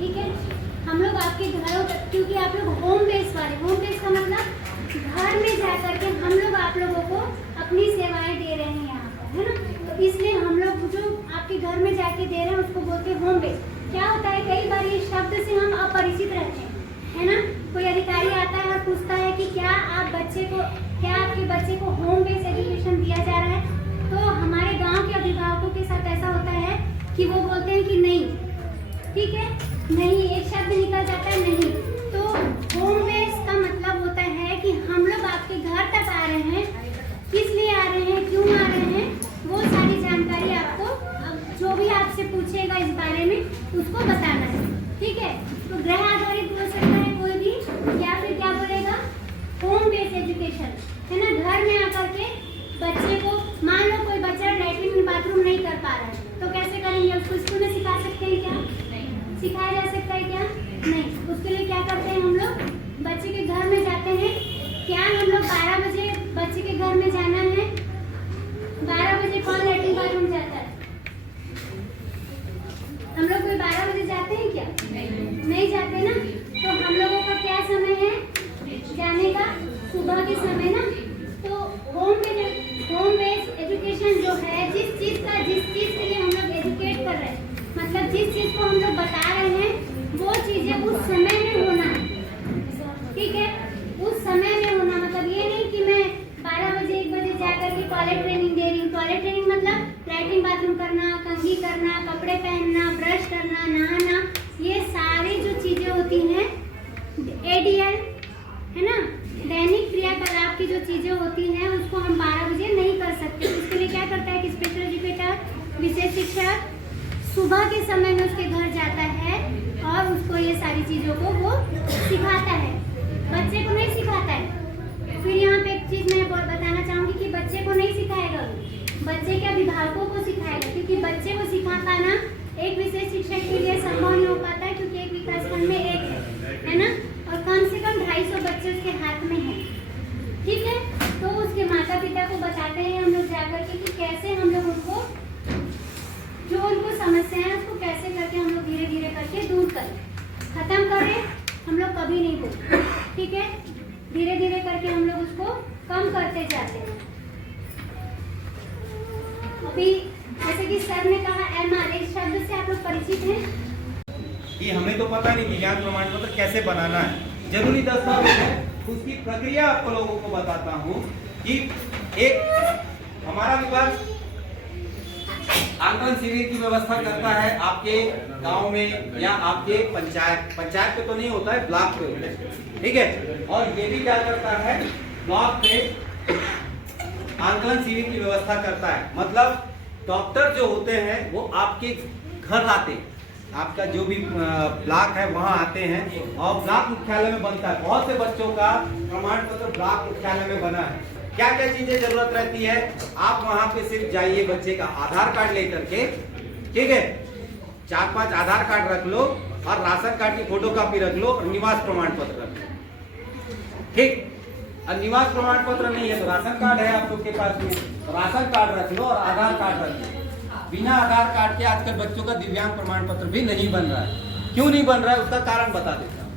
ठीक है। हम लोग आपके घरों तक, क्योंकि आप लोग होम बेस वाले, होम बेस का मतलब घर में जा करके हम लोग आप लोगों को अपनी सेवाएं दे रहे हैं यहाँ पर, है ना। तो इसलिए हम लोग जो आपके घर में जाके दे रहे हैं उसको बोलते हैं होम बेस। क्या होता है, कई बार ये शब्द से हम अपरिचित रहते हैं, है ना। कोई अधिकारी आता है और पूछता है कि क्या आपके बच्चे को होम बेस एजुकेशन दिया जा रहा है, तो हमारे गांव के अभिभावकों के साथ ऐसा होता है कि वो बोलते हैं कि नहीं, ठीक है, नहीं, एक शब्द निकल जाता है नहीं। तो होम बेस का मतलब होता है कि हम लोग आपके घर तक आ रहे हैं, किस लिए आ रहे हैं, क्यों आ रहे हैं, वो सारी जानकारी आपको जो भी आपसे पूछेगा इस बारे में उसको बताना है, ठीक है। तो ग्रह आधारित बोल सकता है कोई भी, या फिर क्या बोलेगा, होम बेस एजुकेशन, है ना। घर में आकर के बच्चे को, मान लो कोई बच्चा लैट्रिन बाथरूम नहीं कर पा रहा है, तो कैसे करेंगे, उसको स्कूल में सिखा सकते हैं क्या? नहीं। सिखाया जा सकता है क्या? नहीं। उसके लिए क्या करते हैं हम लोग, बच्चे के घर में जाते हैं। क्या हम लोग 12 बजे बच्चे के घर में जाना है? 12 बजे कौन लैट्रिन बाथरूम जाता है? हम लोग कोई 12 बजे जाते हैं क्या? नहीं जाते ना। तो हम लोगों का क्या समय है जाने का? सुबह के समय ना। तो होम बेस एजुकेशन जो है, जिस चीज के लिए हम लोग एजुकेट कर रहे हैं, मतलब जिस चीज को हम लोग बता रहे हैं वो चीजें उस समय में होना है, ठीक है। उस समय में होना मतलब ये नहीं कि मैं 12 बजे 1 बजे जाकर के टॉयलेट ट्रेनिंग दे रही हूँ। टॉयलेट ट्रेनिंग मतलब लैट्रिन बाथरूम करना, कंघी करना, कपड़े पहनना, ब्रश करना, नहाना, ये सारी जो चीजें होती हैं ADL, है ना, दैनिक क्रियाकलाप की जो चीजें होती हैं उसको हम 12 बजे नहीं कर सकते। उसके लिए क्या करता है कि स्पेशल एजुकेटर, विशेष शिक्षक सुबह के समय में उसके घर जाता है और उसको ये सारी चीजों को वो सिखाता है, बच्चे को नहीं सिखाता है। फिर यहाँ पे एक चीज मैं बताना चाहूंगी कि बच्चे को नहीं सिखाएगा, बच्चे के अभिभावकों को सिखाएगा, क्योंकि बच्चे को सिखा पाना एक विशेष शिक्षक के लिए संभव नहीं हो पाता है, क्योंकि एक विकासखंड में एक है ना, और कम से कम 250 बच्चे उसके हाथ में है, ठीक है। तो उसके माता पिता को बताते हैं हम लोग जाकर के कि कैसे हम लोग उनको, जो उनको समस्या है उसको कैसे करके हम लोग धीरे धीरे करके दूर करें, खत्म करें। हम लोग कभी नहीं बोलते, ठीक है, धीरे धीरे करके हम लोग उसको कम करते जाते हैं। अभी जैसे कि सर ने कहा MR, इस शब्द से आप लोग परिचित हैं? कि हमें तो पता नहीं विज्ञान प्रमाण पत्र कैसे बनाना है, जरूरी दस्तावेज है, उसकी प्रक्रिया आपको लोगों को बताता हूँ कि एक हमारा विभाग आंकलन शिविर की व्यवस्था करता है आपके गांव में या आपके पंचायत पे तो नहीं होता है, ब्लॉक पे होता है, ठीक है। और ये भी क्या करता है, ब्लॉक पे आंकलन शिविर की व्यवस्था करता है, मतलब डॉक्टर जो होते हैं वो आपके घर आते हैं, आपका जो भी ब्लॉक है वहां आते हैं और ब्लॉक मुख्यालय में बनता है। बहुत से बच्चों का प्रमाण पत्र ब्लॉक मुख्यालय में बना है। क्या क्या चीजें जरूरत रहती है, आप वहां पे सिर्फ जाइए, बच्चे का आधार कार्ड लेकर के, ठीक है, 4-5 आधार कार्ड रख लो और राशन कार्ड की फोटोकॉपी रख लो और निवास प्रमाण पत्र रख लो, ठीक। और निवास प्रमाण पत्र नहीं है तो राशन कार्ड है आप लोग के पास में, तो राशन कार्ड रख लो और आधार कार्ड रख लो। बिना आधार कार्ड के आजकल बच्चों का दिव्यांग प्रमाण पत्र भी नहीं बन रहा है। क्यों नहीं बन रहा है, उसका कारण बता देता हूँ।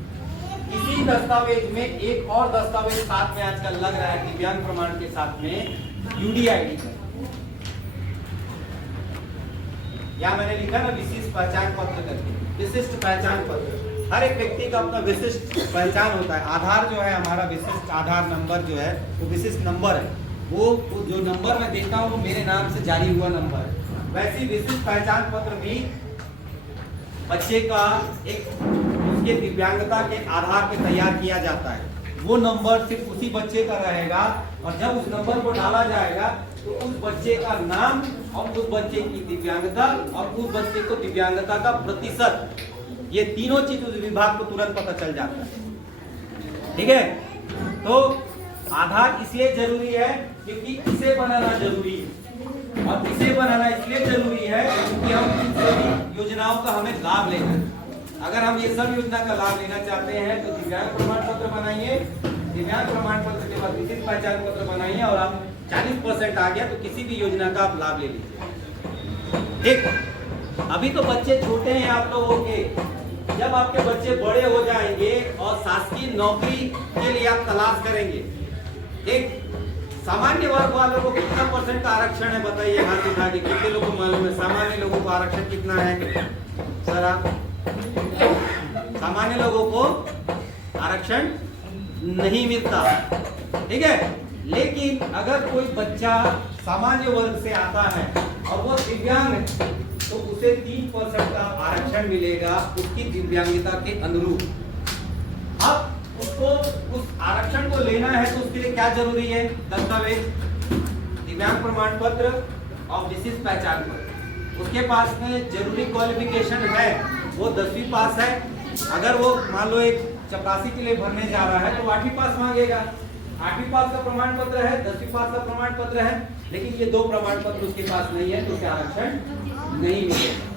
इसी दस्तावेज में एक और दस्तावेज साथ में आजकल लग रहा है दिव्यांग प्रमाण के साथ में, UDID का, या मैंने लिखा ना विशिष्ट पहचान पत्र करके, विशिष्ट पहचान पत्र। हर एक व्यक्ति का अपना विशिष्ट पहचान होता है। आधार जो है हमारा विशिष्ट आधार नंबर जो है वो विशिष्ट नंबर है, वो जो नंबर मैं देता हूँ वो मेरे नाम से जारी हुआ नंबर है। वैसी विशिष्ट पहचान पत्र भी बच्चे का एक उसके दिव्यांगता के आधार पर तैयार किया जाता है। वो नंबर सिर्फ उसी बच्चे का रहेगा और जब उस नंबर को डाला जाएगा तो उस बच्चे का नाम और उस बच्चे की दिव्यांगता और उस बच्चे को दिव्यांगता का प्रतिशत, ये तीनों चीज उस विभाग को तुरंत पता चल जाता है, ठीक है। तो आधार इसलिए जरूरी है क्योंकि इसे बनाना जरूरी है, और इसे बनाना इसलिए जरूरी है क्योंकि हम इन सभी योजनाओं का हमें लाभ लेना है। अगर हम ये सब योजना का लाभ लेना चाहते हैं तो दिव्यांग प्रमाण पत्र बनाइए, दिव्यांग प्रमाण पत्र के बाद विशिष्ट पहचान पत्र बनाइए और आप 40% आ गया तो किसी भी योजना का आप लाभ ले लीजिए, ठीक। अभी तो बच्चे छोटे हैं आप लोगों के, जब आपके बच्चे बड़े हो जाएंगे और शासकीय नौकरी के लिए आप तलाश करेंगे, एक सामान्य वर्ग वालों को कितना परसेंट का आरक्षण है बताइए, हाथ उठा के कितने लोगों को मालूम है सामान्य लोगों को आरक्षण कितना है? सर आप सामान्य लोगों को आरक्षण नहीं मिलता, ठीक है। लेकिन अगर कोई बच्चा सामान्य वर्ग से आता है और वो दिव्यांग है तो उसे 3% का आरक्षण मिलेगा उसकी दिव्यांगता के अनुरूप। अब उसको उस आरक्षण को लेना है तो उसके लिए क्या जरूरी है? दस्तावेज, दिव्यांग प्रमाण पत्र और विशिष्ट पहचान पत्र। उसके पास में जरूरी क्वालिफिकेशन है, वो 10वीं पास है। अगर वो मान लो एक चपरासी के लिए भरने जा रहा है तो 8वीं पास मांगेगा, 8वीं पास का प्रमाण पत्र है, 10वीं पास का प्रमाण पत्र है, लेकिन ये 2 प्रमाण पत्र उसके पास नहीं है तो उसे आरक्षण नहीं मिलेगा।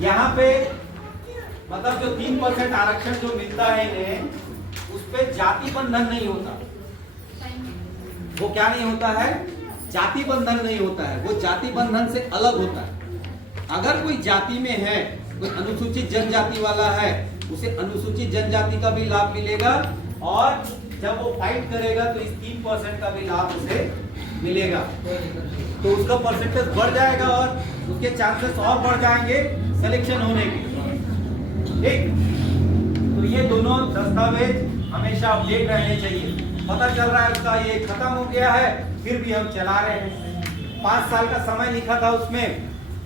यहाँ पे मतलब जो 3% आरक्षण जो मिलता है इन्हें, उस पे जाति बंधन नहीं होता। वो क्या नहीं होता है? जाति बंधन नहीं होता है, वो जाति बंधन से अलग होता है। अगर कोई जाति में है, कोई अनुसूचित जनजाति वाला है, उसे अनुसूचित जनजाति का भी लाभ मिलेगा और जब वो फाइट करेगा तो इस 3% का भी लाभ उसे मिलेगा, तो उसका परसेंटेज बढ़ जाएगा और उसके चांसेस और बढ़ जाएंगे सिलेक्शन होने के। ठीक, तो ये दोनों दस्तावेज हमेशा अपडेट रहने चाहिए। पता चल रहा है उसका ये खत्म हो गया है, फिर भी हम चला रहे हैं। 5 साल का समय लिखा था उसमें,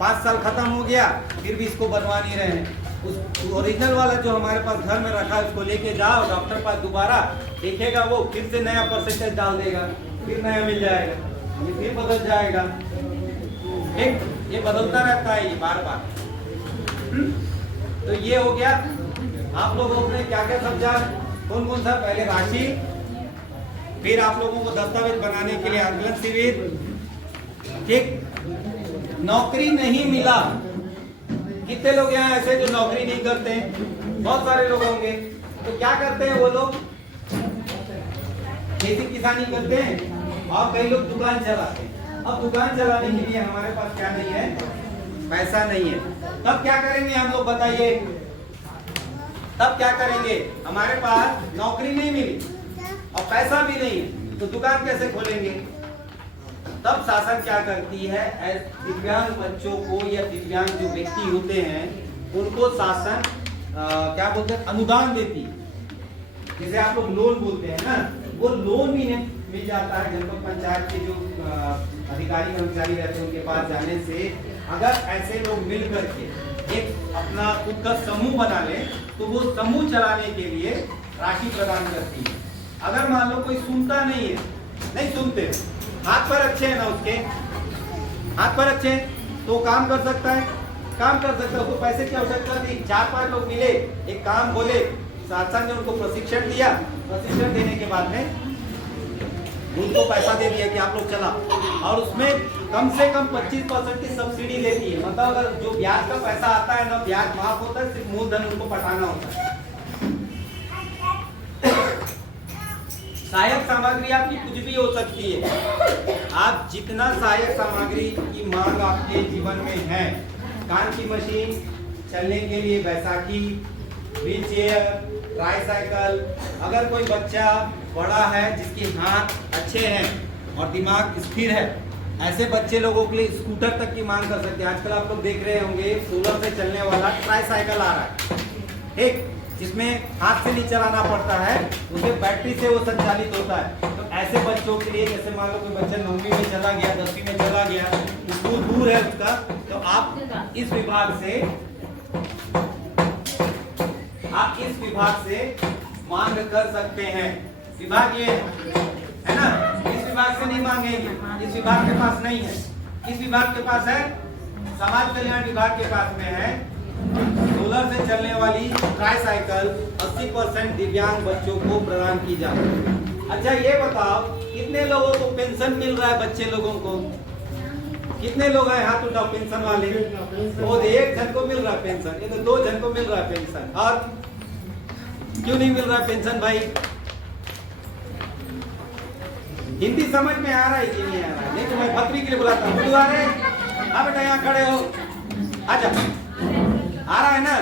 5 साल खत्म हो गया, फिर भी इसको बनवा नहीं रहे हैं। उस ओरिजिनल वाला जो हमारे पास घर में रखा है उसको लेके जाओ डॉक्टर पास, दोबारा देखेगा वो फिर से नया परसेंटेज डाल देगा, फिर नया मिल जाएगा, ये फिर बदल जाएगा। ठीक, ये बदलता रहता है ये बार बार। तो ये हो गया। आप लोगों ने क्या क्या समझा? कौन कौन सा? पहले राशि, फिर आप लोगों को दस्तावेज बनाने के लिए आंदोलन शिविर। ठीक, नौकरी नहीं मिला, कितने लोग यहाँ ऐसे जो नौकरी नहीं करते हैं? बहुत सारे लोग होंगे। तो क्या करते हैं वो लोग? खेती किसानी करते हैं और कई लोग दुकान चलाते हैं। अब दुकान चलाने के लिए हमारे पास क्या नहीं है? पैसा नहीं है। तब क्या करेंगे हम लोग बताइए? तब क्या करेंगे? हमारे पास नौकरी नहीं मिली और पैसा भी नहीं है, तो दुकान कैसे खोलेंगे? तब शासन क्या करती है? दिव्यांग बच्चों को या दिव्यांग जो व्यक्ति होते हैं उनको शासन क्या बोलते हैं? अनुदान देती है। जैसे आप लोग लोन बोलते हैं ना, वो लोन भी मिल जाता है जनपद पंचायत के जो अधिकारी कर्मचारी रहते हैं उनके पास जाने से। अगर ऐसे लोग मिल करके एक अपना खुद का समूह बना ले तो वो समूह चलाने के लिए राशि प्रदान करती है। अगर मान लो कोई सुनता नहीं है, नहीं सुनते, हाथ पर अच्छे हैं ना, उसके हाथ पर अच्छे हैं तो काम कर सकता है, काम कर सकता है। उसको पैसे की आवश्यकता थी, 4-5 लोग मिले, एक काम बोले, शासन ने उनको प्रशिक्षण दिया, प्रशिक्षण देने के बाद में उनको पैसा दे दिया कि आप लोग चला, और उसमें कम से कम 25% की सब्सिडी देती है। मतलब अगर जो ब्याज का पैसा आता है ना, ब्याज माफ होता है, सिर्फ मूलधन उनको पटाना होता है। सहायक सामग्री आपकी कुछ भी हो सकती है। आप जितना सहायक सामग्री की मांग आपके जीवन में है, कान की मशीन, चलने के लिए बैसाखी, व्हील चेयर, ट्राईसाइकिल, अगर कोई बच्चा बड़ा है जिसके हाथ अच्छे हैं और दिमाग स्थिर है, ऐसे बच्चे लोगों के लिए स्कूटर तक की मांग कर सकते हैं। आजकल आप लोग देख रहे होंगे सोलर से चलने वाला ट्राईसाइकिल आ रहा है, ठीक, जिसमें हाथ से नहीं चलाना पड़ता है, उसे बैटरी से वो संचालित होता है। तो ऐसे बच्चों के लिए, जैसे मान लो कोई बच्चा 9वीं में चला गया, 10वीं में चला गया, स्कूल दूर है उसका, तो आप इस विभाग से मांग कर सकते हैं। विभाग ये है ना, इस विभाग से नहीं मांगेंगे, इस विभाग के पास नहीं है। इस विभाग के पास है, समाज कल्याण विभाग के पास में है, सोलर से चलने वाली ट्राईसाइकिल 80% दिव्यांग बच्चों को प्रदान की जाती है। अच्छा ये बताओ, कितने लोगों को पेंशन मिल रहा है? बच्चे लोगों को कितने लोग हैं? हाथ उठाओ पेंशन वाले। वो 1 जन को मिल रहा है पेंशन, ये तो 2 जन को मिल रहा है पेंशन। और क्यों नहीं मिल रहा है पेंशन भाई? हिंदी समझ में आ रहा है कि नहीं आ रहा है? नहीं तो मैं भतरी के लिए बुलाता हूँ। आ रहे, अब बेटा यहाँ खड़े हो, आजा। आ रहा है ना?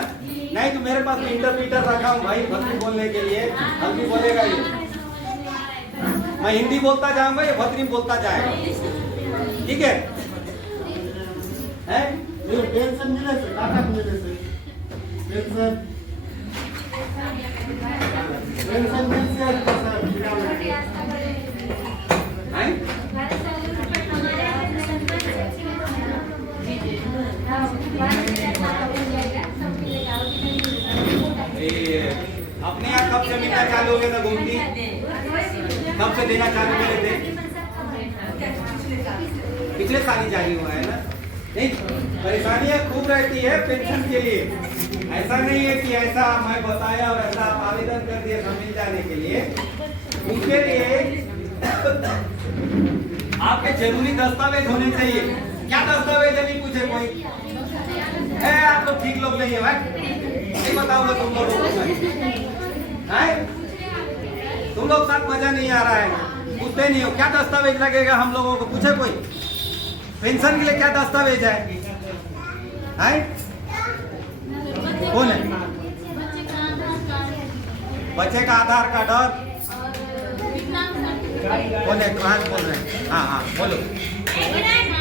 नहीं तो मेरे पास में इंटरप्रीटर रखा हूँ भाई भत्री बोलने के लिए, हल्की बोलेगा ये, मैं हिंदी बोलता जाऊंगा, ये भत्री बोलता जाएगा, ठीक है? पेंशन मिले से टाटा मिले से पेंशन मिल से हैं? ये अपने यहाँ कब से मिलना चालू हो गया था घूमती, कब से देना चालू करे थे? पिछले साल ही जारी हुआ है ना? नहीं, परेशानियां खूब रहती है पेंशन के लिए, ऐसा नहीं है कि ऐसा मैं बताया और ऐसा आप आवेदन कर दिए मिल जाने के लिए। उसके लिए आपके जरूरी दस्तावेज होने चाहिए। क्या दस्तावेज अभी पूछे कोई है? आप लोग ठीक लोग नहीं है भाई, नहीं बताऊंगा तुम लोगों को, तुम लोग साथ मजा नहीं आ रहा है, पूछते नहीं हो क्या दस्तावेज लगेगा हम लोगों को, पूछे कोई? पेंशन के लिए क्या दस्तावेज है? कौन है? बच्चे का आधार कार्ड और कौन है? कहाँ बोल रहे हैं? हाँ हाँ बोलो।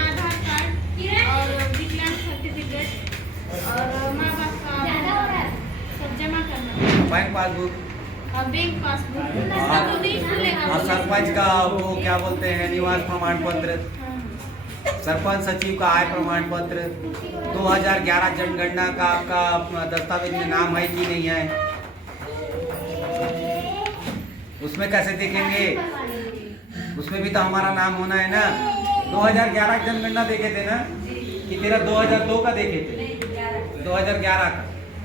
आधार कार्ड और विकलांग सर्टिफिकेट और माँ बाप का सब जमा करना, बैंक पासबुक, बैंक पासबुक सब नहीं खुलेगा। और सरपंच का वो क्या बोलते हैं, निवास प्रमाण पत्र, सरपंच सचिव का आय प्रमाण पत्र, 2011 जनगणना का आपका दस्तावेज में नाम है कि नहीं है, उसमें कैसे देखेंगे? उसमें भी तो हमारा नाम होना है ना। 2011 की जनगणना देखे थे ना कि तेरा 2002 का देखे थे? 2011 का।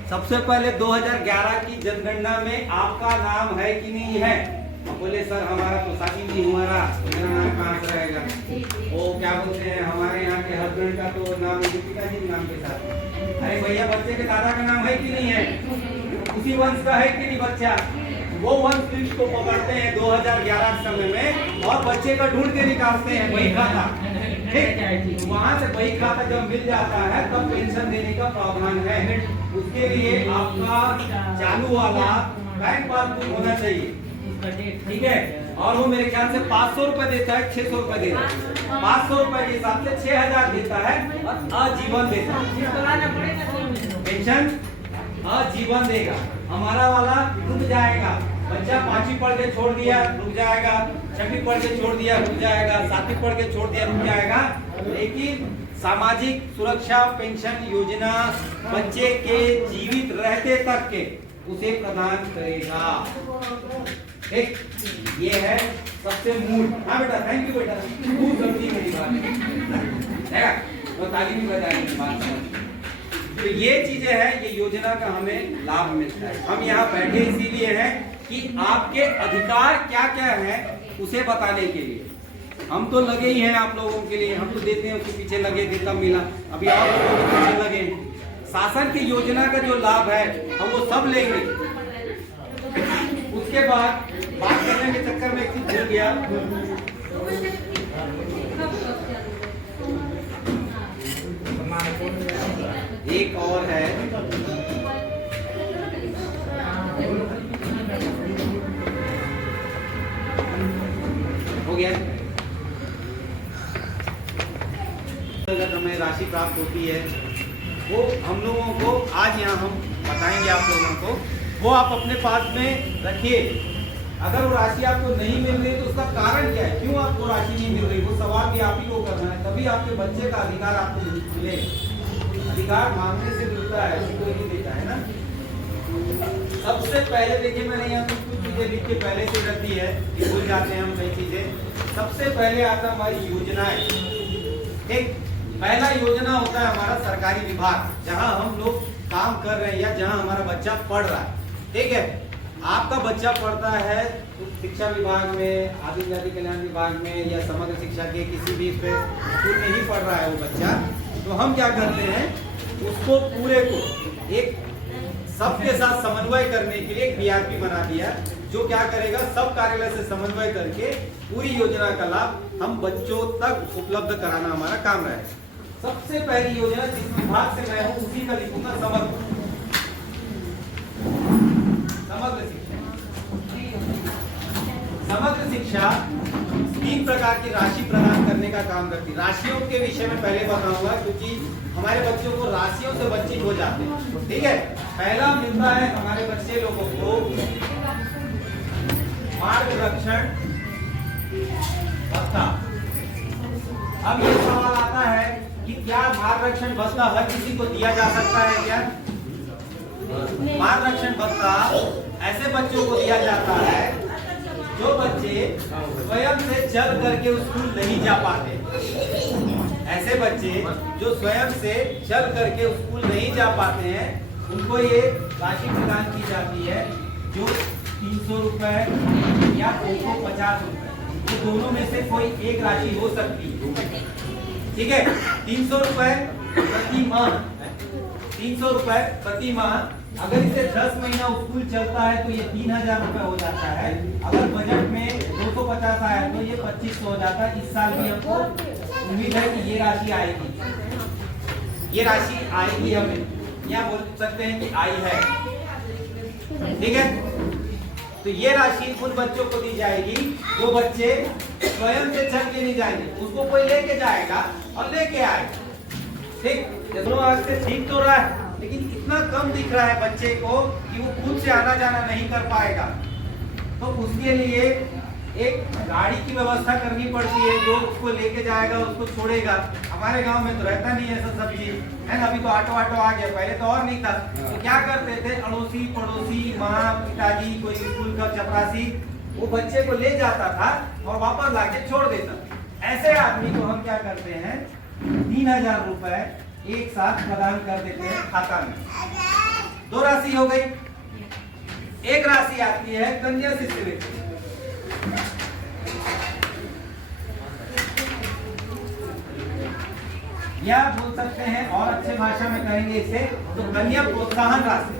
सबसे पहले 2011 की जनगणना में आपका नाम है कि नहीं है? बोले सर हमारा तो शादी नहीं हुआ रहा, मेरा नाम कहाँ से रहेगा? वो क्या बोलते हैं हमारे यहाँ के हस्बैंड का तो नाम पिताजी के नाम के साथ। अरे भैया बच्चे के दादा का नाम है कि नहीं है? उसी वंश का है कि नहीं बच्चा? वो वंश लिस्ट को पकड़ते हैं 2011 के समय में और बच्चे का ढूंढ के निकालते हैं बही खाता, ठीक? वहाँ से बही खाता जब मिल जाता है तब पेंशन देने का प्रावधान है। उसके लिए आपका चालू वाला बैंक पासबुक होना चाहिए, ठीक है? और वो मेरे ख्याल से 500 रुपए देता है, 600 रुपए देता है, 500 रुपए के हिसाब से 6000 देता है और आजीवन देता है। पेंशन आजीवन देगा। हमारा वाला रुक जाएगा, बच्चा 5वीं पढ़ के छोड़ दिया रुक जाएगा, 6वीं पढ़ के छोड़ दिया रुक जाएगा, 7वीं पढ़ के छोड़ दिया रुक जाएगा, लेकिन सामाजिक सुरक्षा पेंशन योजना बच्चे के जीवित रहते तक के उसे प्रदान करेगा। एक ये है सबसे मूल। हाँ बेटा, थैंक यू बेटा, खूब जल्दी मेरी बात है, वो ताली भी बजाएंगे बात समझ। तो ये चीजें हैं, ये योजना का हमें लाभ मिलता है। हम यहाँ बैठे इसीलिए हैं कि आपके अधिकार क्या क्या है उसे बताने के लिए। हम तो लगे ही हैं आप लोगों के लिए, हम तो देते हैं उसके पीछे लगे थे तब मिला, अभी आप लोगों के पीछे लगे। शासन की योजना का जो लाभ है हम वो सब लेंगे। उसके बाद बात करने के चक्कर में एक चीज भूल गया, एक और है, हो गया हमें राशि प्राप्त होती है, वो हम लोगों को आज यहाँ हम बताएंगे आप लोगों को। वो आप अपने पास में रखिए। अगर वो राशि आपको नहीं मिल रही तो उसका कारण क्या है, क्यों आपको राशि नहीं मिल रही, वो सवाल भी आप ही को करना है, तभी आपके बच्चे का अधिकार आपको मिलेगा। अधिकार मांगने से मिलता है, ऐसी कोई नहीं देता है ना। सबसे पहले देखिए, मैंने यहाँ कुछ चीजें लिख के पहले से रख दी है कि भूल जाते हैं हम कई चीजें। सबसे पहले आता हमारी योजनाएं, ठीक? पहला योजना होता है हमारा सरकारी विभाग, जहां हम लोग काम कर रहे हैं या जहां हमारा बच्चा पढ़ रहा है, ठीक है? आपका बच्चा पढ़ता है शिक्षा विभाग में, आदिम जाति कल्याण विभाग में या समग्र शिक्षा के किसी भी स्कूल में ही पढ़ रहा है वो बच्चा, तो हम क्या करते हैं, उसको पूरे को एक सबके साथ समन्वय करने के लिए एक बीआरपी बना दिया, जो क्या करेगा, सब कार्यालय से समन्वय करके पूरी योजना का लाभ हम बच्चों तक उपलब्ध कराना हमारा काम रहेगा। सबसे पहली योजना जिस विभाग से मैं हूँ उसी का लिखूंगा, समग्र समग्र शिक्षा। समग्र शिक्षा 3 प्रकार की राशि प्रदान करने का काम करती है। राशियों के विषय में पहले बताऊंगा क्योंकि हमारे बच्चों को राशियों से वंचित हो जाते हैं। ठीक है, पहला मिलता है हमारे बच्चे लोगों को मार्गदर्शन भत्ता। अब ये सवाल आता है कि क्या मार्गदर्शन भत्ता हर किसी को दिया जा सकता है क्या? मार्गदर्शन भत्ता ऐसे बच्चों को दिया जाता है जो बच्चे स्वयं से चल करके स्कूल नहीं जा पाते। ऐसे बच्चे जो स्वयं से चल करके स्कूल नहीं जा पाते हैं उनको ये राशि प्रदान की जाती है, जो 300 रुपए या 250 रुपए, ये दोनों में से कोई एक राशि हो सकती है। ठीक है, 300 रुपए प्रति माह, 300 रुपए प्रति माह। अगर इसे 10 महीना स्कूल चलता है तो ये 3000 रुपए हो जाता है। अगर बजट में 250 आया तो ये 2500 हो जाता है। इस साल भी हमको उम्मीद है कि ये राशि आएगी, ये राशि आएगी, हमें या बोल सकते हैं कि आई है। ठीक है, तो ये राशि उन बच्चों को दी जाएगी जो बच्चे स्वयं से चल के नहीं जाएंगे, उसको कोई लेके जाएगा और लेके आएगा। ठीक, दोनों आग से ठीक तो रहा है लेकिन इतना कम दिख रहा है बच्चे को कि वो खुद से आना जाना नहीं कर पाएगा, तो उसके लिए एक गाड़ी की व्यवस्था करनी पड़ती है जो उसको लेके जाएगा, उसको छोड़ेगा। हमारे गांव में तो रहता नहीं है सब चीज, है ना? अभी तो ऑटो आ गया, पहले तो और नहीं था। तो क्या करते थे, अड़ोसी पड़ोसी, माँ पिताजी, कोई स्कूल का चपरासी वो बच्चे को ले जाता था और वापस लाके छोड़ देता। ऐसे आदमी को हम क्या करते हैं, 3000 रुपए एक साथ प्रदान कर देते हैं खाता में। 2 राशि हो गई। एक राशि आती है कन्या शिष्यवृत्ति। या बोल सकते हैं और अच्छे भाषा में कहेंगे इसे तो कन्या प्रोत्साहन राशि।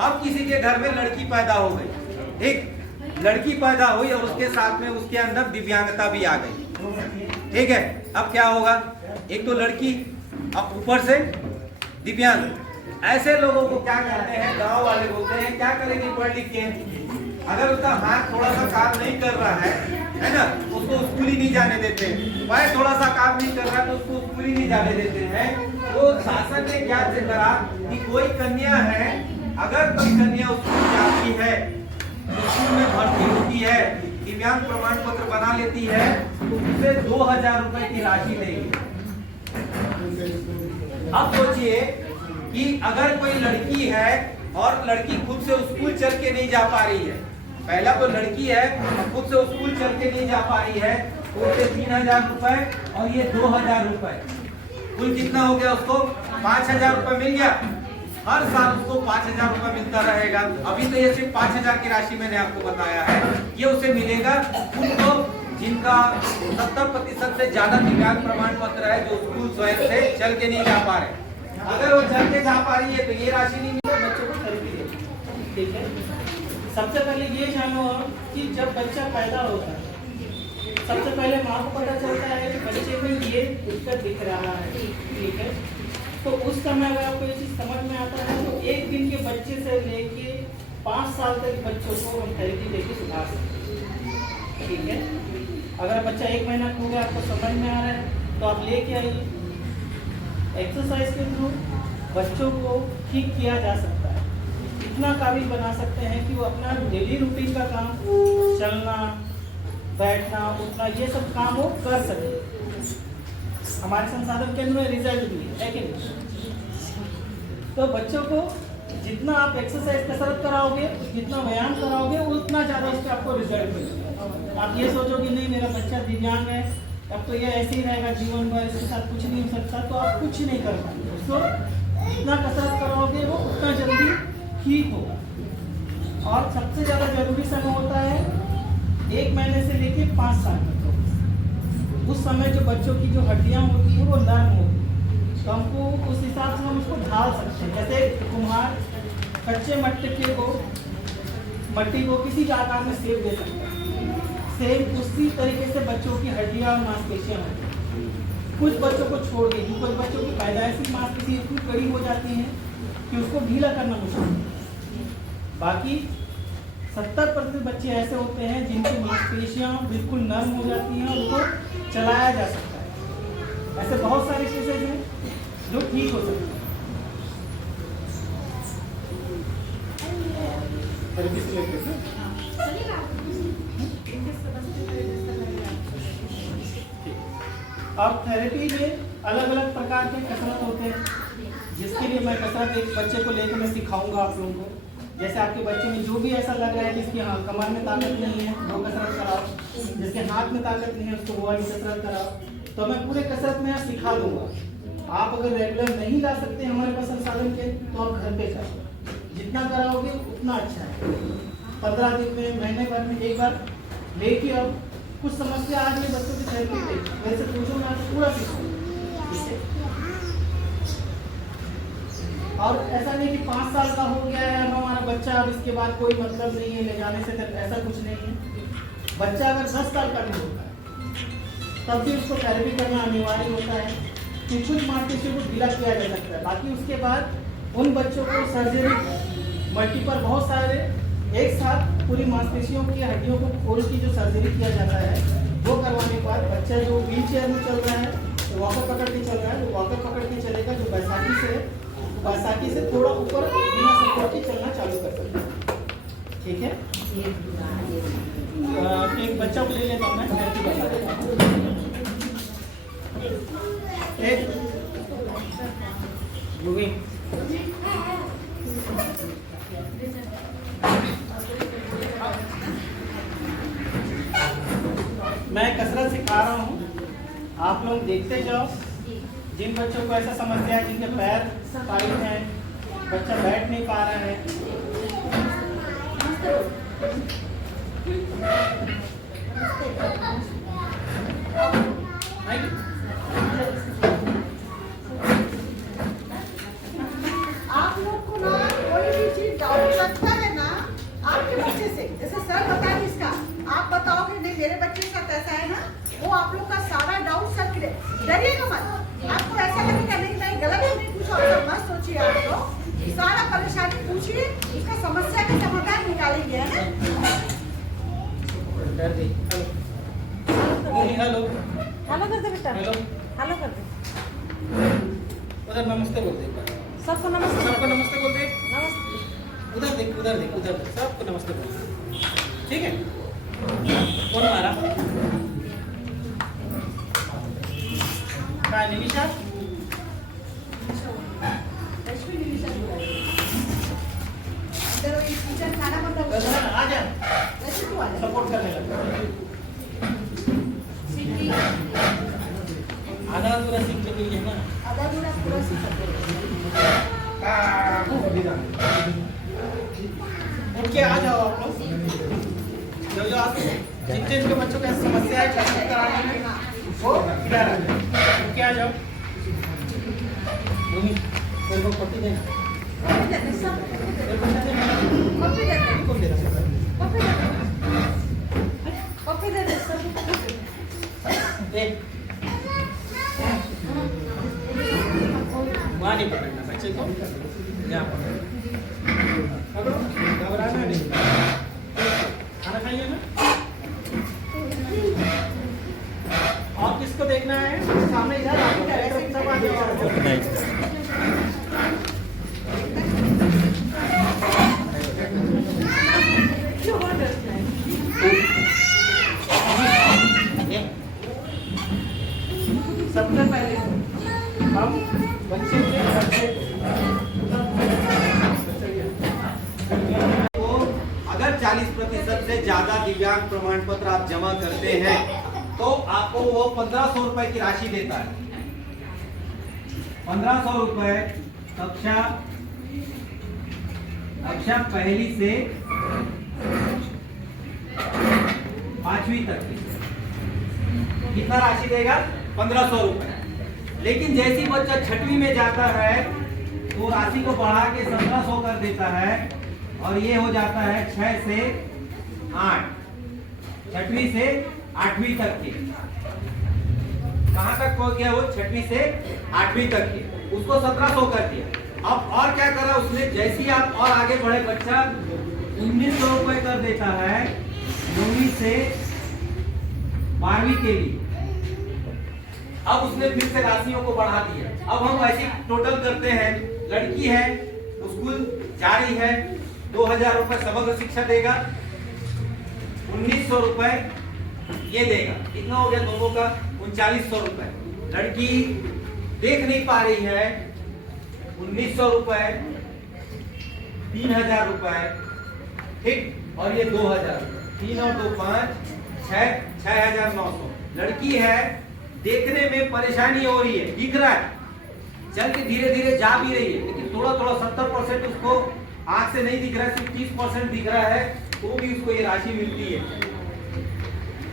अब किसी के घर में लड़की पैदा हो गई, ठीक, लड़की पैदा हुई और उसके साथ में उसके अंदर दिव्यांगता भी आ गई। ठीक है, अब क्या होगा, एक तो लड़की अब ऊपर से दिव्यांग, ऐसे लोगों को क्या कहते हैं, गांव वाले बोलते हैं क्या करेंगे पढ़ लिख के, अगर उसका हाथ थोड़ा सा काम नहीं कर रहा है ना, उसको स्कूल ही नहीं जाने देते, पैर थोड़ा सा काम नहीं कर रहा है तो उसको स्कूल ही नहीं जाने देते हैं। तो शासन ने क्या करा कि कोई कन्या है, अगर कोई कन्या स्कूल जाती है, स्कूल में भर्ती होती है, दिव्यांग प्रमाण पत्र बना लेती है, तो उसे 2000 रुपए की राशि देगी। अब सोचिए कि अगर कोई लड़की है और लड़की खुद से स्कूल चल के नहीं जा पा रही है, पहला तो लड़की है खुद से स्कूल चल के नहीं जा पा रही है, तो उसे 3000 रुपए और ये 2000 रुपए, कुल कितना हो गया, उसको 5000 रुपए मिल गया। हर साल उसको 5000 रुपए मिलता रहेगा। अभी तो ये सिर्फ 5000 की राशि मैंने आपको बताया है, ये उसे मिलेगा उनको जिनका 70% से ज्यादा दिव्यांग प्रमाण पत्र है, जो स्कूल स्वयं से चल के नहीं जा पा रहे। अगर वो चल के जा पा रही है तो ये राशि नहीं मिलेगी, बच्चों को खरीदी है। ठीक है, सबसे पहले ये जानो कि जब बच्चा पैदा होता है सबसे पहले माँ को पता चलता है कि बच्चे में ये दिक्कत दिख रहा है। ठीक है, तो उस समय अगर आपको ये चीज़ समझ में आता है तो 1 दिन के बच्चे से लेके 5 साल तक बच्चों को हम थेरेपी देके सुधार सकते हैं। ठीक है, अगर बच्चा 1 महीना हो गया आपको समझ में आ रहा है तो आप लेके आइए। एक्सरसाइज के थ्रू बच्चों को ठीक किया जा सकता है, इतना काबिल बना सकते हैं कि वो अपना डेली रूटीन का काम, चलना बैठना उठना, ये सब काम वो कर सके। हमारे संसाधन केंद्र में रिजल्ट भी है कि नहीं? तो बच्चों को जितना आप एक्सरसाइज कसरत कराओगे, जितना व्यायाम कराओगे, उतना ज़्यादा उससे आपको रिजल्ट मिलेगा। आप ये सोचोगे नहीं मेरा बच्चा दिव्यांग है, अब तो ये ऐसे ही रहेगा जीवन भर, इसके साथ कुछ नहीं हो सकता, तो आप कुछ नहीं कर पाएंगे। उसको जितना कसरत कराओगे वो उतना जल्दी ठीक होगा। और सबसे ज़्यादा जरूरी समय होता है 1 महीने से लेके 5 साल तक। उस समय जो बच्चों की जो हड्डियाँ होती हैं वो नर्म होती हैं, तो हमको उस हिसाब से हम उसको ढाल सकते हैं। जैसे कुम्हार कच्चे मट्टी को किसी भी आकार में शेप दे सकता है, सेम उसी तरीके से बच्चों की हड्डियाँ और मांसपेशियाँ होती हैं। कुछ बच्चों को छोड़ के कुछ बच्चों की पैदाइशी मांसपेशी इतनी कड़ी हो जाती हैं कि उसको ढीला करना मुश्किल है। बाकी 70% बच्चे ऐसे होते हैं जिनकी मांसपेशियां बिल्कुल नर्म हो जाती हैं और उनको चलाया जा सकता है। ऐसे बहुत सारे केसेज हैं जो ठीक हो सकते हैं। थेरेपी से लेके से अब थेरेपी में अलग अलग प्रकार के कसरत होते हैं, जिसके लिए मैं कसरत एक बच्चे को लेकर मैं सिखाऊंगा आप लोगों को। जैसे आपके बच्चे में जो भी ऐसा लग रहा है कि इसकी कमर में ताकत नहीं है, वो कसरत कराओ। जिसके हाथ में ताकत नहीं है, उसको वो वाली कसरत कराओ। तो मैं पूरे कसरत में यहाँ सिखा दूंगा। आप अगर रेगुलर नहीं ला सकते हमारे पास संसाधन के, तो आप घर पे करो। जितना कराओगे उतना अच्छा है। 15 दिन में, महीने भर में एक बार लेके आओ। कुछ समस्या आ रही है बच्चों की थेरेपी पे, वैसे पूछो, मैं आपको पूरा सिखाऊंगा। ठीक है? और ऐसा नहीं कि 5 साल का हो गया है अब हमारा बच्चा, अब इसके बाद कोई मतलब नहीं है ले जाने से, ऐसा कुछ नहीं है। बच्चा अगर 10 साल का भी होता है तब भी उसको थेरेपी करना अनिवार्य होता है, कि कुछ मांसपेशियों को ढीला किया जा सकता है। बाकी उसके बाद उन बच्चों को सर्जरी मल्टीपल बहुत सारे एक साथ पूरी मांसपेशियों की हड्डियों को खोल की जो सर्जरी किया जाता है, वो करवाने के बाद बच्चा जो व्हील चेयर में चल रहा है, तो वॉकर पकड़ के चल रहा है, वो वॉकर पकड़ के चलेगा। जो बैसाखी से थोड़ा ऊपर बिना सपोर्ट के चलना चालू कर सकते हैं। ठीक है? एक बच्चा को ले लेता हूँ मैं, थेरेपी बता देता हूँ। एक यूवी मैं कसरत सिखा रहा हूँ, आप लोग देखते जाओ। जिन बच्चों को ऐसा समस्या है, जिनके पैर टाइट हैं, बच्चा बैठ नहीं पा रहा है, आप लोग को ना कोई भी चीज डाउट लगता है ना आपके बच्चे से, जैसे सर बता दी इसका, आप बताओगे नहीं मेरे बच्चे के साथ ऐसा है ना, वो आप लोग का सारा डाउट सर क्लियर। डरिएगा मत, आपको ऐसा लगेगा नहीं मैं गलत नहीं पूछा, तो मत सोचिए। आप लोग सारा परेशानी पूछिए, उसका समस्या का समाधान निकालेंगे, है ना। हेलो हेलो कर दे बेटा, हेलो हेलो कर दे, उधर नमस्ते बोल दे, सबको नमस्ते, सबको नमस्ते बोल दे। नमस्ते। उधर देख, उधर देख, उधर देख, सबको नमस्ते बोल दे। ठीक है? कौन मारा? कहाँ है निशा? खाना बंदा आ जा, वैसे क्यों आ जाए? सपोर्ट करने लगा। आधा पूरा सीख के लिए ना। आधा पूरा पूरा सीख उठ के आ जाओ आप लोग। जो आप जिनके बच्चों का समस्या है कसरत कराने में, वो इधर आ जाओ। उठ के आ जाओ। मेरे को पट्टी देना। कौन दे रहा है? देख, वहाँ नहीं पकड़ना बच्चे को, यहाँ पकड़ो, घबराना नहीं। खाना खाइए ना। और किसको देखना है? सामने इधर आपको ऐसे सब आ जाओ। सबसे पहले हम बच्चे के तो अगर 40% से ज्यादा दिव्यांग प्रमाण पत्र आप जमा करते हैं तो आपको वो 1500 रुपए की राशि देता है। 1500 रुपए कक्षा पहली से 5वीं तक की। कितना राशि देगा? 1500 रुपए। लेकिन जैसे ही बच्चा 6वीं में जाता है तो राशि को बढ़ा के 1700 कर देता है और ये हो जाता है 6 से 8, 6वीं से 8वीं तक के। कहां तक पहुंच गया वो? 6वीं से 8वीं तक के। उसको 1700 कर दिया। अब और क्या करा उसने? जैसे ही आप और आगे बढ़े, बच्चा 1900 रुपए कर देता है 9वीं से 12वीं के लिए। अब उसने फिर से राशियों को बढ़ा दिया। अब हम ऐसे टोटल करते हैं। लड़की है, स्कूल जा रही है, 2000 रुपए समग्र शिक्षा देगा, 1900 रुपए ये देगा। कितना हो गया दोनों का? 3900 रुपए। लड़की देख नहीं पा रही है, 1900 रुपए, 3000 रुपए, ठीक, और ये 2000, 3 और 2 5, 6900। लड़की है, देखने में परेशानी हो रही है, दिख रहा है, चल के धीरे धीरे जा भी रही है, लेकिन थोड़ा थोड़ा 70% उसको आंख से नहीं दिख रहा है, सिर्फ 30% दिख रहा है, तो भी उसको ये राशि मिलती है।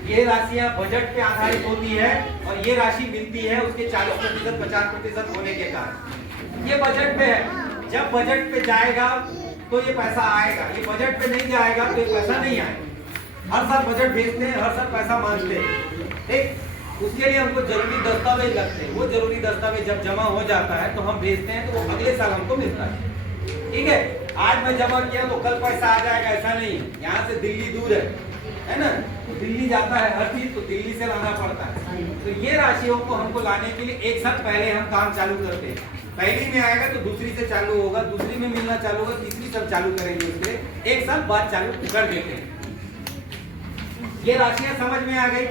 ये राशियां बजट पे आधारित होती है और ये राशि मिलती है उसके 40% 50% होने के कारण। ये बजट पे है, जब बजट पे जाएगा तो ये पैसा आएगा, ये बजट पे नहीं जाएगा तो ये पैसा नहीं आएगा। हर साल बजट भेजते हैं, हर साल पैसा मांगते हैं, ठीक, उसके लिए हमको जरूरी दस्तावेज लगते हैं। वो जरूरी दस्तावेज जब जमा हो जाता है तो हम भेजते हैं, तो वो अगले साल हमको मिलता है, ठीक है। आज मैं जमा किया तो कल पैसा आ जाएगा, ऐसा नहीं है। यहाँ से दिल्ली दूर है ना, तो दिल्ली जाता है हर चीज, तो दिल्ली से लाना पड़ता है। तो ये राशियों को हमको लाने के लिए एक साल पहले हम काम चालू करते हैं। पहली में आएगा तो दूसरी से चालू होगा, दूसरी में मिलना चालू होगा, तीसरी सब चालू करेंगे, उसके लिए एक साल बाद चालू कर देते हैं। ये राशियां समझ में आ गई।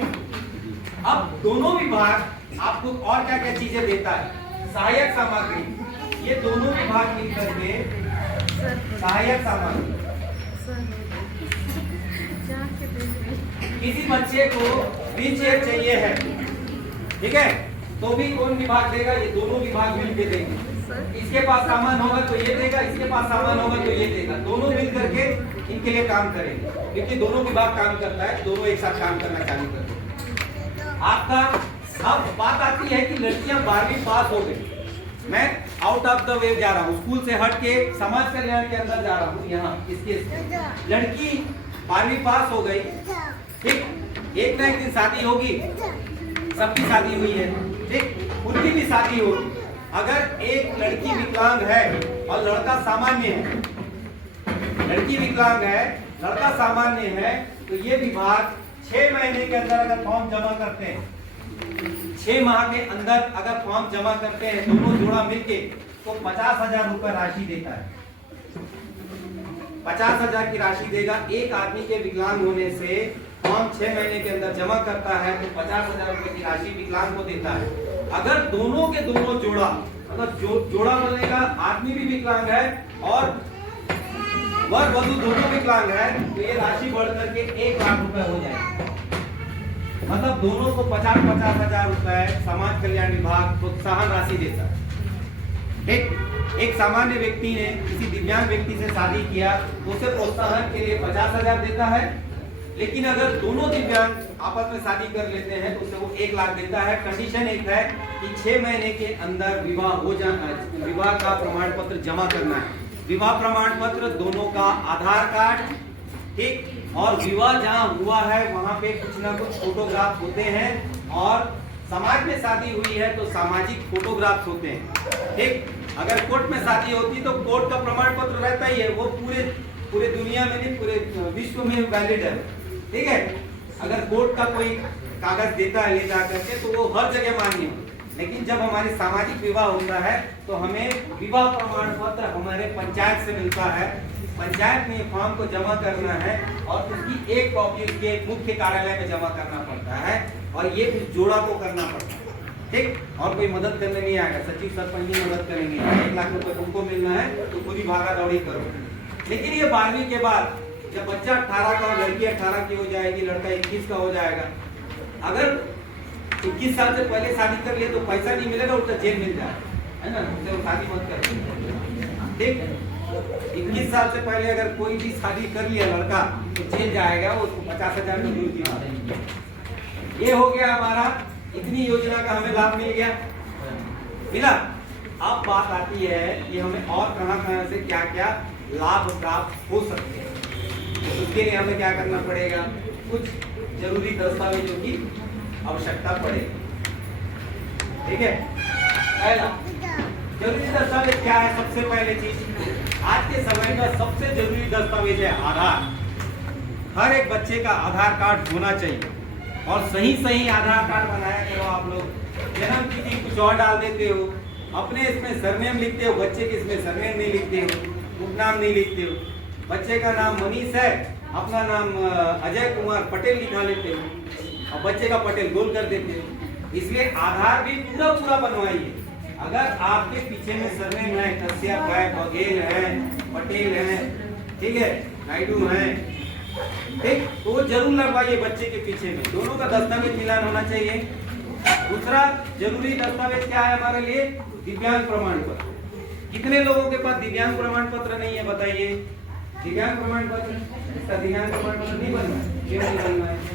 अब दोनों विभाग आपको और क्या क्या चीजें देता है? सहायक सामग्री। ये दोनों विभाग मिलकर के सहायक सामग्री, किसी बच्चे को व्हीलचेयर चाहिए है, ठीक है, तो भी कौन विभाग देगा? ये दोनों विभाग मिलकर देंगे। इसके पास सामान होगा तो ये देगा, इसके पास सामान होगा तो ये देगा, दोनों मिल करके इनके लिए काम करेंगे, क्योंकि दोनों विभाग काम करता है, दोनों एक साथ काम करना चालू कर देंगे। आपका अब बात आती है कि लड़कियां 12वीं पास हो गई, मैं आउट ऑफ द वे जा रहा हूँ, स्कूल से हट के समाज कल्याण के अंदर जा रहा हूँ। यहाँ इसके लड़की 12वीं पास हो गई, ठीक, एक ना एक दिन शादी होगी, सबकी शादी हुई है, ठीक, उनकी भी शादी होगी। अगर एक लड़की विकलांग है और लड़का सामान्य है, लड़की विकलांग है, लड़का सामान्य है, तो ये विभाग 6 महीने के अंदर अगर फॉर्म जमा करते हैं, 6 माह के अंदर अगर फॉर्म जमा करते हैं दोनों जोड़ा मिलके, तो 50,000 रुपए राशि देता है। 50,000 की राशि देगा। एक आदमी के विकलांग होने से फॉर्म 6 महीने के अंदर जमा करता है तो 50,000 रुपए की राशि विकलांग को देता है। अगर दोनों के दोनों जोड़ा, अगर जोड़ा बोलने का आदमी भी विकलांग है और वर वधु दोनों विकलांग है, तो ये राशि बढ़ करके 1 लाख रुपए हो जाएगा। मतलब दोनों को 50,000 रुपए समाज कल्याण विभाग प्रोत्साहन राशि देता है। एक सामान्य व्यक्ति ने किसी दिव्यांग व्यक्ति से शादी किया तो उसे प्रोत्साहन के लिए 50,000 देता है, लेकिन अगर दोनों दिव्यांग आपस में शादी कर लेते हैं तो उसे वो 1 लाख देता है। कंडीशन एक है कि 6 महीने के अंदर विवाह हो जाना है, विवाह का प्रमाण पत्र जमा करना है। विवाह प्रमाण पत्र दोनों का आधार कार्ड, ठीक, और विवाह जहाँ हुआ है वहाँ पे कुछ ना कुछ फोटोग्राफ होते हैं, और समाज में शादी हुई है तो सामाजिक फोटोग्राफ्स होते हैं, ठीक। अगर कोर्ट में शादी होती तो कोर्ट का प्रमाण पत्र रहता ही है, वो पूरे दुनिया में नहीं, पूरे विश्व में वैलिड है, ठीक है। अगर कोर्ट का कोई कागज देता है ले जा करके तो वो हर जगह मान्य हो, लेकिन जब हमारे सामाजिक विवाह होता है तो हमें विवाह प्रमाण पत्र हमारे पंचायत से मिलता है। पंचायत में फॉर्म को जमा करना है और उसकी एक कॉपी उसके मुख्य कार्यालय में जमा करना पड़ता है, और ये उस जोड़ा को करना पड़ता है, ठीक। और कोई मदद करने नहीं आएगा, सचिव सरपंच ही मदद करेंगे। 1 लाख रुपए तुमको मिलना है तो पूरी भागा दौड़ी करो। लेकिन ये 12वीं के बाद जब बच्चा 18 का, लड़की 18 की हो जाएगी, लड़का 21 का हो जाएगा, अगर 21 साल से पहले शादी कर लिए तो पैसा नहीं मिलेगा, उल्टा जेल मिल जाएगा, है ना, उससे शादी मत करो, ठीक। 21 साल से पहले अगर कोई भी शादी कर लिया लड़का तो जेल जाएगा, उसको 50,000 की दूर की बात है। ये हो गया हमारा, इतनी योजना का हमें लाभ मिल गया, मिला। अब बात आती है कि हमें और कहां से क्या क्या लाभ प्राप्त हो सकते हैं। तो उसके लिए हमें क्या करना पड़ेगा? कुछ जरूरी दस्तावेजों की आवश्यकता पड़ेगी, ठीक है। पहला जरूरी दस्तावेज क्या है? सबसे पहले चीज आज के समय का सबसे जरूरी दस्तावेज है आधार। हर एक बच्चे का आधार कार्ड होना चाहिए और सही आधार कार्ड बनाया करो। आप लोग जन्म तिथि कुछ और डाल देते हो, अपने इसमें सरनेम लिखते हो, बच्चे के इसमें सरनेम नहीं लिखते हो, उपनाम नहीं लिखते हो। बच्चे का नाम मनीष है, अपना नाम अजय कुमार पटेल लिखा लेते हो और बच्चे का पटेल गोल कर देते हो। इसलिए आधार भी पूरा बनवाइए। अगर आपके पीछे में सरनेम है, कश्यप है, बघेल है, पटेल है, ठीक है, नायडू है, ठीक, तो वो जरूर लगवाइए बच्चे के पीछे में। दोनों का दस्तावेज मिलान होना चाहिए। दूसरा जरूरी दस्तावेज क्या है हमारे लिए? दिव्यांग प्रमाण पत्र। कितने लोगों के पास दिव्यांग प्रमाण पत्र नहीं है बताइए? दिव्यांग प्रमाण पत्र, इसका दिव्यांग प्रमाण पत्र नहीं बनना है, क्यों नहीं बनना है?